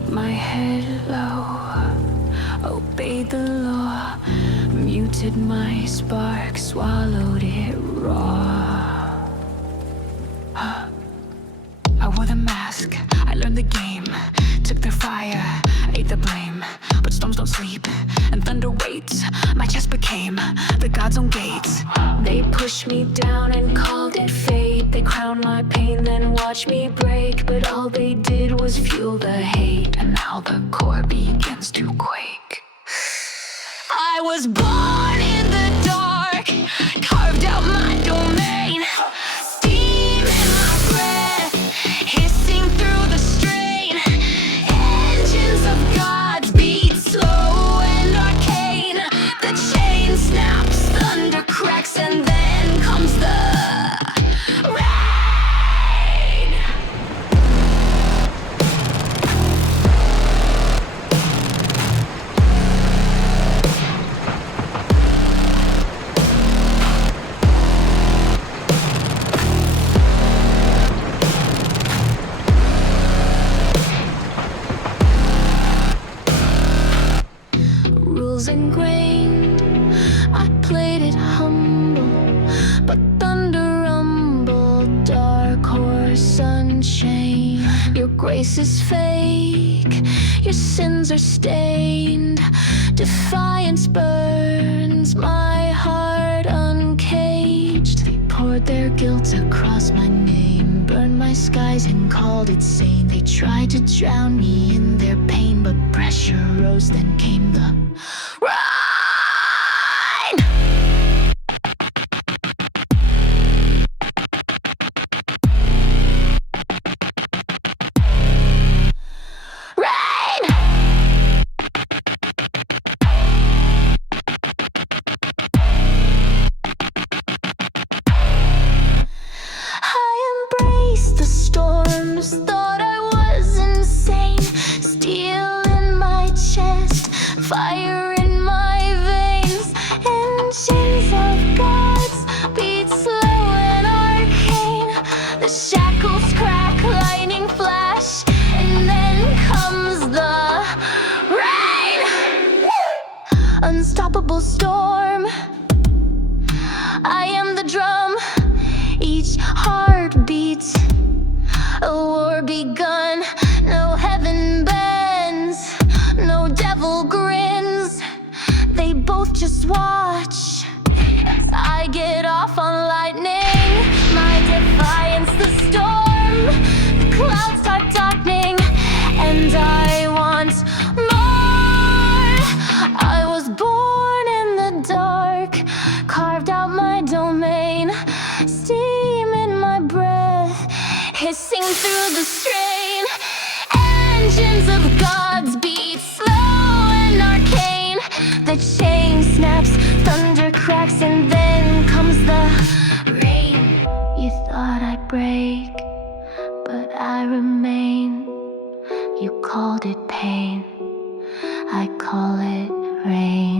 kept my head low, obeyed the law, muted my spark, swallowed it raw. I wore the mask, I learned the game, took their fire, ate the blame. But storms don't sleep, and thunder waits. My chest became the God's own gates. They pushed me down and called it fate. They crowned my pain, then watched me break. But all they did was fuel the hate, and now the core begins to quake. I was born in the dark, carved out my domain. Steam in my breath, hissing through the strain. Engines of God's beat, slow and arcane. The chain snaps, thunder cracks, and then comes the rain. Rules ingrained, I played it humble, but thunder rumbled, dark horse unchained. Your grace is fake, your sins are stained. Defiance burns my heart uncaged. They poured their guilt across my name, burned my skies and called it sane. They tried to drown me in their pain, but pressure rose, then came the rain. The storms, thought I was insane. Steel in my chest, fire in my veins. Engines of God's beat, slow and arcane. The shackles crack, lightning flash, and then comes the rain. Unstoppable storm, I am the drum. Each heartbeat, a war begun. No heaven bends, no devil grins. They both just watch as I get off on lightning. My defiance, the storm, the clouds start darkening, and I want more. I was born in the dark, carved out my domain. Steam in my breath, hissing through the strain. Engines of God's beat, slow and arcane. The chain snaps, thunder cracks, and then comes the rain. You thought I'd break, but I remain. You called it pain, I call it rain.